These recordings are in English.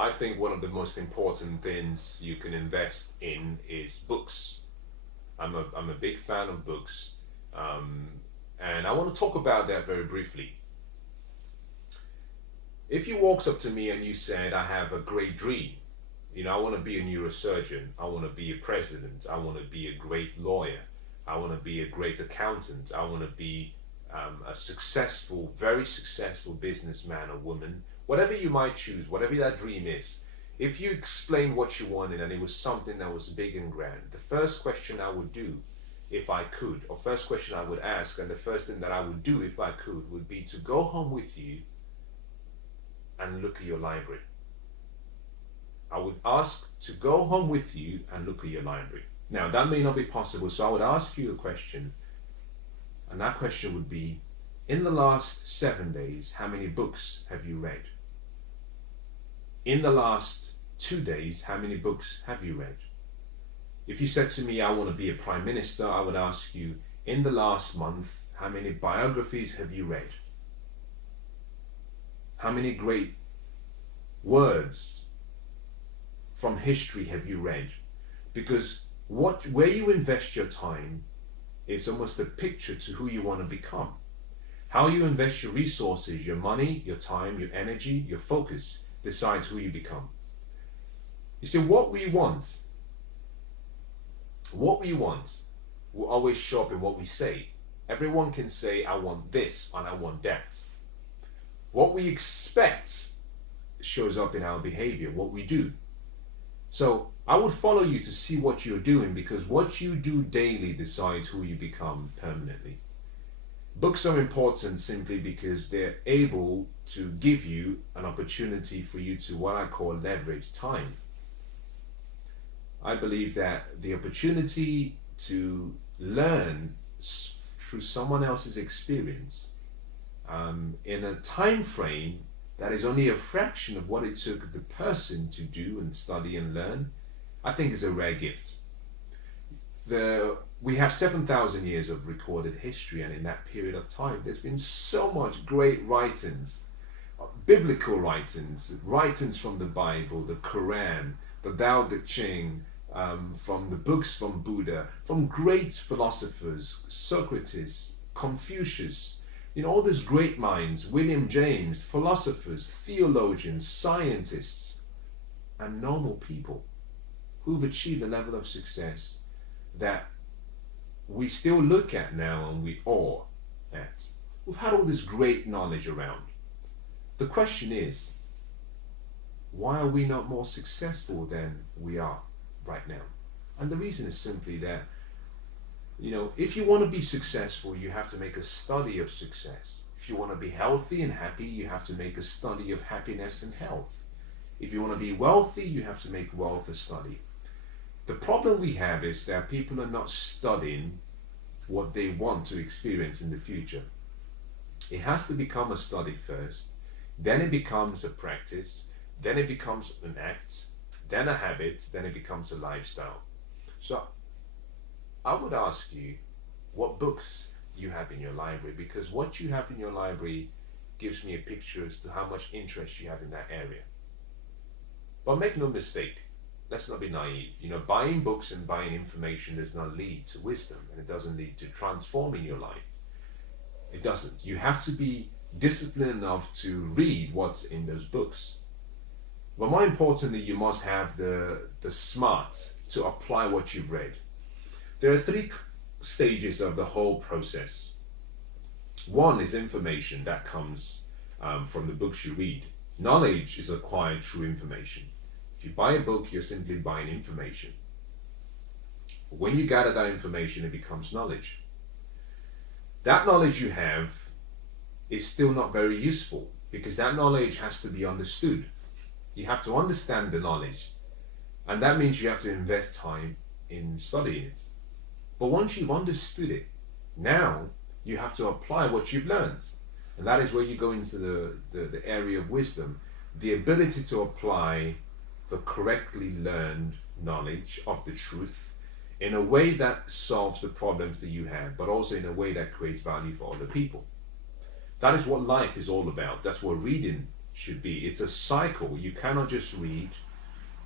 I think one of the most important things you can invest in is books. I'm a big fan of books, um, and I want to talk about that very briefly. If you walked up to me and you said, I have a great dream, I want to be a neurosurgeon, I want to be a president, I want to be a great lawyer, I want to be a great accountant, I want to be a successful, very successful businessman or woman, whatever you might choose, whatever that dream is. If you explain what you wanted and it was something that was big and grand, the first question I would do, if I could, or first question I would ask, and the first thing that I would do if I could, would be to go home with you and look at your library. I would ask to go home with you and look at your library. Now, that may not be possible, so I would ask you a question, and that question would be, in the last 7 days, how many books have you read? In the last 2 days, how many books have you read? If you said to me, I want to be a prime minister, I would ask you, in the last month, how many biographies have you read? How many great words from history have you read? Because where you invest your time is almost a picture to who you want to become. How you invest your resources, your money, your time, your energy, your focus decides who you become. You see, what we want will always show up in what we say. Everyone can say, I want this and I want that. What we expect shows up in our behavior, what we do. So I would follow you to see what you're doing, because what you do daily decides who you become permanently. Books are important simply because they're able to give you an opportunity for you to, what I call, leverage time. I believe that the opportunity to learn through someone else's experience in a time frame that is only a fraction of what it took the person to do and study and learn, I think is a rare gift. We have 7,000 years of recorded history, and in that period of time there's been so much great writings, biblical writings, writings from the Bible, the Quran, the Tao Te Ching, from the books from Buddha, from great philosophers, Socrates, Confucius, all these great minds, William James, philosophers, theologians, scientists, and normal people who've achieved a level of success that we still look at now and we awe at. We've had all this great knowledge around. The question is, why are we not more successful than we are right now? And the reason is simply that, if you want to be successful, you have to make a study of success. If you want to be healthy and happy, you have to make a study of happiness and health. If you want to be wealthy, you have to make wealth a study. The problem we have is that people are not studying what they want to experience in the future. It has to become a study first, then it becomes a practice, then it becomes an act, then a habit, then it becomes a lifestyle. So I would ask you what books you have in your library, because what you have in your library gives me a picture as to how much interest you have in that area. But make no mistake, let's not be naive. Buying books and buying information does not lead to wisdom, and it doesn't lead to transforming your life. It doesn't. You have to be disciplined enough to read what's in those books. But more importantly, you must have the smarts to apply what you've read. There are 3 stages of the whole process. One is information that comes from the books you read. Knowledge is acquired through information. If you buy a book, you're simply buying information. When you gather that information, it becomes knowledge. That knowledge you have is still not very useful, because that knowledge has to be understood. You have to understand the knowledge, and that means you have to invest time in studying it. But once you've understood it, now you have to apply what you've learned. And that is where you go into the area of wisdom, the ability to apply the correctly learned knowledge of the truth in a way that solves the problems that you have, but also in a way that creates value for other people. That is what life is all about. That's what reading should be. It's a cycle. You cannot just read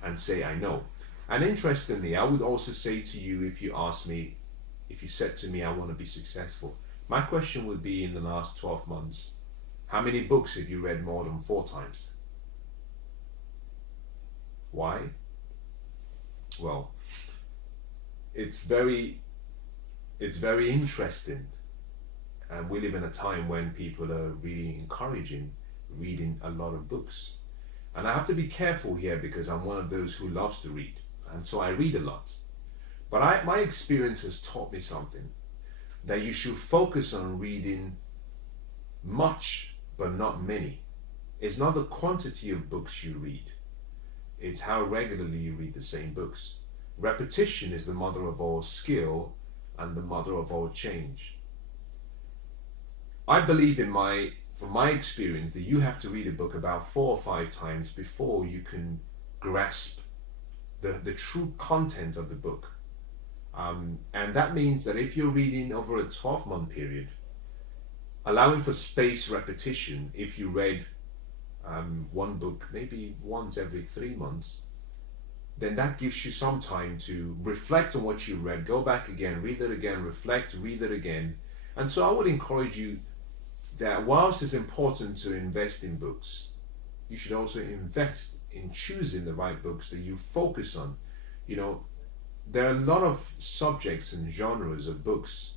and say, I know. And interestingly, I would also say to you, if you said to me, I want to be successful, my question would be, in the last 12 months, how many books have you read more than 4 times? Why? Well, it's very interesting. And we live in a time when people are really encouraging reading a lot of books. And I have to be careful here because I'm one of those who loves to read. And so I read a lot. But my experience has taught me something. That you should focus on reading much, but not many. It's not the quantity of books you read. It's how regularly you read the same books. Repetition is the mother of all skill and the mother of all change. I believe from my experience, that you have to read a book about 4 or 5 times before you can grasp the true content of the book. And that means that if you're reading over a 12-month period, allowing for spaced repetition, if you read one book maybe once every 3 months, then that gives you some time to reflect on what you read, go back again, read it again, reflect, read it again. And so I would encourage you that whilst it's important to invest in books, you should also invest in choosing the right books that you focus on. You know, there are a lot of subjects and genres of books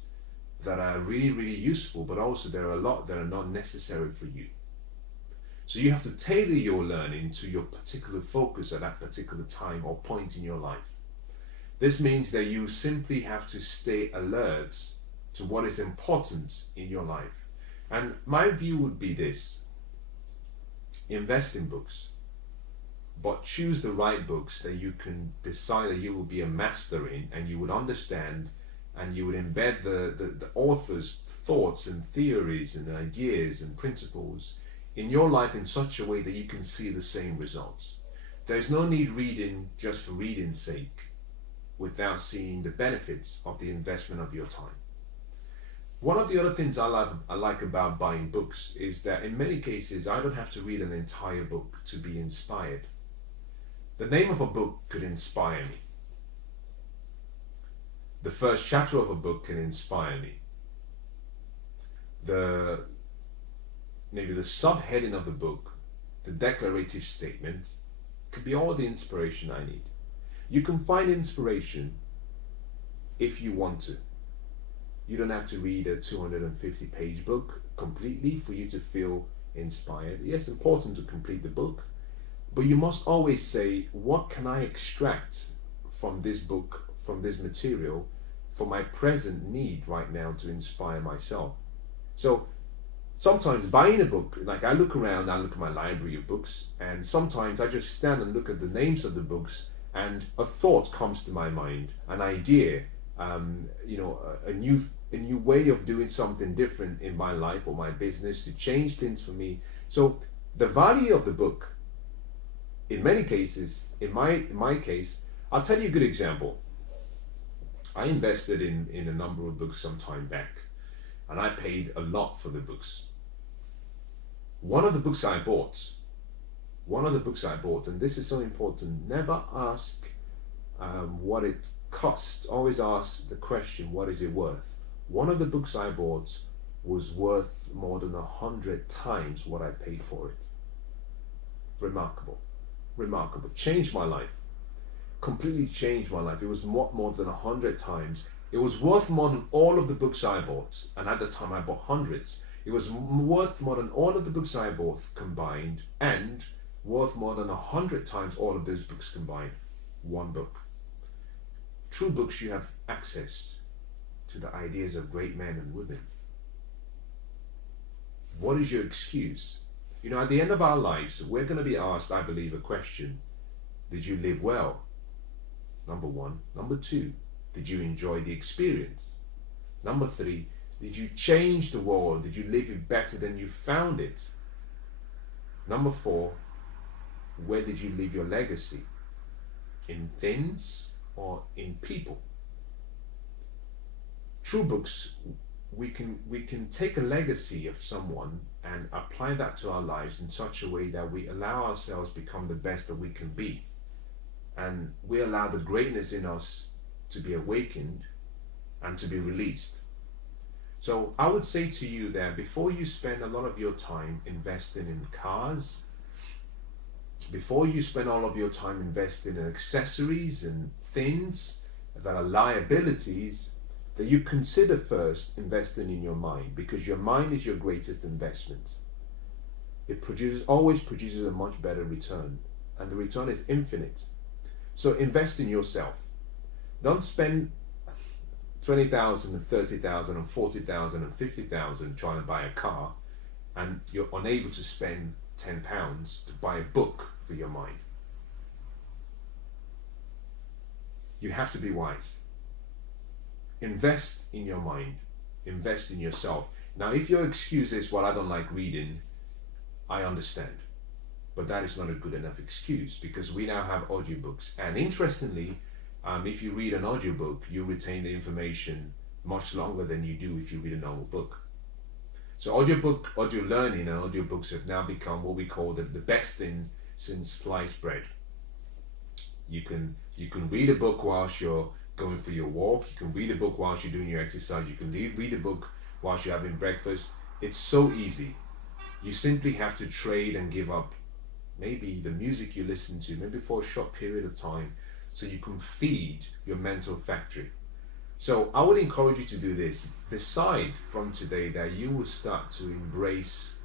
that are really, really useful, but also there are a lot that are not necessary for you. So you have to tailor your learning to your particular focus at that particular time or point in your life. This means that you simply have to stay alert to what is important in your life. And my view would be this: invest in books, but choose the right books that you can decide that you will be a master in, and you would understand, and you would embed the author's thoughts and theories and ideas and principles in your life in such a way that you can see the same results. There's no need reading just for reading's sake without seeing the benefits of the investment of your time. One of the other things I like about buying books is that in many cases I don't have to read an entire book to be inspired. The name of a book could inspire me. The first chapter of a book can inspire me. Maybe the subheading of the book, the declarative statement, could be all the inspiration I need. You can find inspiration if you want to. You don't have to read a 250-page book completely for you to feel inspired. Yes, important to complete the book, but you must always say, what can I extract from this book, from this material, for my present need right now to inspire myself? So sometimes buying a book, like I look around, I look at my library of books, and sometimes I just stand and look at the names of the books, and a thought comes to my mind, an idea, a new way of doing something different in my life or my business to change things for me. So the value of the book, in many cases, in my case, I'll tell you a good example. I invested in a number of books some time back, and I paid a lot for the books. One of the books I bought, and this is so important, never ask what it costs. Always ask the question, what is it worth? One of the books I bought was worth more than 100 times what I paid for it. Remarkable. Changed my life. Completely changed my life. It was more than 100 times. It was worth more than all of the books I bought. And at the time I bought hundreds. It was worth more than all of the books I bought combined, and worth more than 100 times all of those books combined. One book. True books, you have access to the ideas of great men and women. What is your excuse? You know, at the end of our lives, we're going to be asked, I believe, a question. Did you live well? Number 1. Number 2, did you enjoy the experience? Number 3, did you change the world? Did you live it better than you found it? Number 4, where did you leave your legacy? In things or in people? True books, we can take a legacy of someone and apply that to our lives in such a way that we allow ourselves become the best that we can be. And we allow the greatness in us to be awakened and to be released. So I would say to you that before you spend a lot of your time investing in cars, before you spend all of your time investing in accessories and things that are liabilities, that you consider first investing in your mind, because your mind is your greatest investment. It always produces a much better return, and the return is infinite. So invest in yourself. Don't spend 20,000 and 30,000 and 40,000 and 50,000 trying to buy a car, and you're unable to spend £10 to buy a book for your mind. You have to be wise. Invest in your mind. Invest in yourself. Now, if your excuse is, well, I don't like reading, I understand. But that is not a good enough excuse, because we now have audiobooks. And interestingly, if you read an audiobook, you retain the information much longer than you do if you read a normal book. So audio learning and audiobooks have now become what we call the best thing since sliced bread. You can read a book whilst you're going for your walk. You can read a book whilst you're doing your exercise. You can read a book whilst you're having breakfast. It's so easy. You simply have to trade and give up maybe the music you listen to, maybe for a short period of time, so you can feed your mental factory. So I would encourage you to do this. Decide from today that you will start to embrace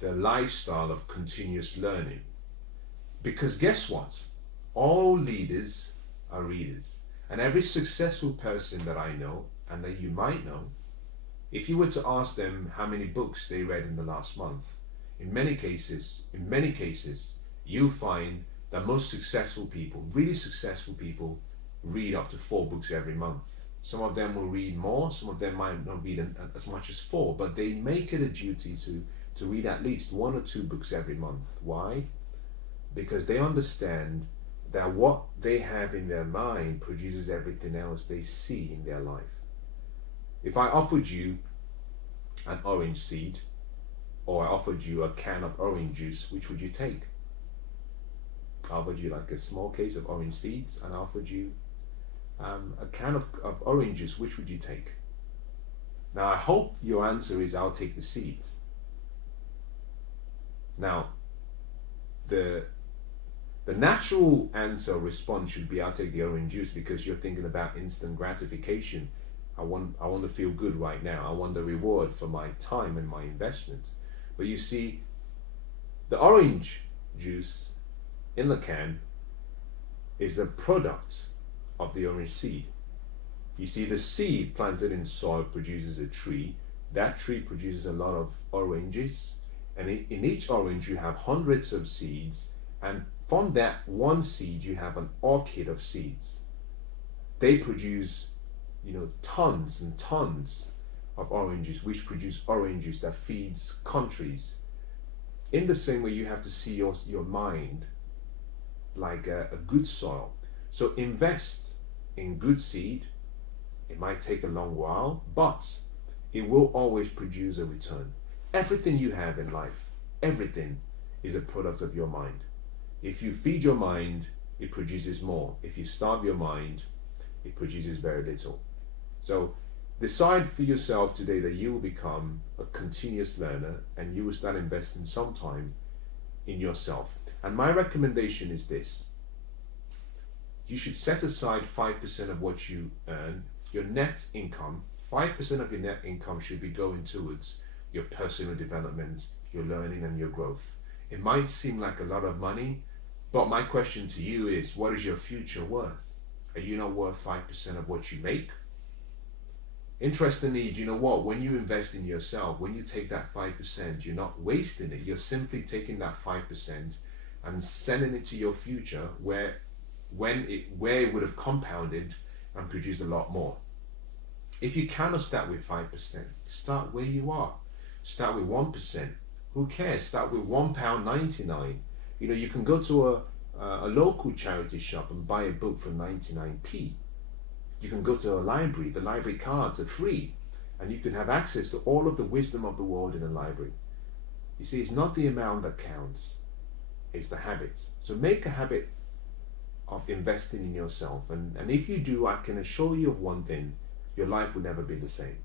the lifestyle of continuous learning. Because guess what? All leaders are readers. And every successful person that I know, and that you might know, if you were to ask them how many books they read in the last month, in many cases, you'll find that most successful people, really successful people, read up to 4 books every month. Some of them will read more, some of them might not read as much as 4, but they make it a duty to read at least 1 or 2 books every month. Why? Because they understand that what they have in their mind produces everything else they see in their life. If I offered you an orange seed, or I offered you a can of orange juice, which would you take? I offered you like a small case of orange seeds, and I offered you a can of orange juice, which would you take? Now I hope your answer is, I'll take the seeds. Now the natural answer, response should be, I'll take the orange juice, because you're thinking about instant gratification. I want to feel good right now. I want the reward for my time and my investment. But you see, the orange juice in the can is a product of the orange seed. You see, the seed planted in soil produces a tree. That tree produces a lot of oranges, and in each orange you have hundreds of seeds, and from that one seed you have an orchid of seeds. They produce, tons and tons of oranges, which produce oranges that feeds countries. In the same way, you have to see your mind like a good soil. So invest in good seed. It might take a long while, but it will always produce a return. Everything you have in life, everything is a product of your mind. If you feed your mind, it produces more. If you starve your mind, it produces very little. So decide for yourself today that you will become a continuous learner, and you will start investing some time in yourself. And my recommendation is this: you should set aside 5% of what you earn, your net income. 5% of your net income should be going towards your personal development, your learning, and your growth. It might seem like a lot of money, but my question to you is, what is your future worth? Are you not worth 5% of what you make? Interestingly, do you know what? When you invest in yourself, when you take that 5%, you're not wasting it. You're simply taking that 5% and sending it to your future, where it would have compounded and produced a lot more. If you cannot start with 5%, start where you are. Start with 1%. Who cares? Start with £1.99. You can go to a local charity shop and buy a book for 99p. You can go to a library. The library cards are free, and you can have access to all of the wisdom of the world in a library. You see, it's not the amount that counts, it's the habit. So make a habit of investing in yourself. And if you do, I can assure you of one thing: your life will never be the same.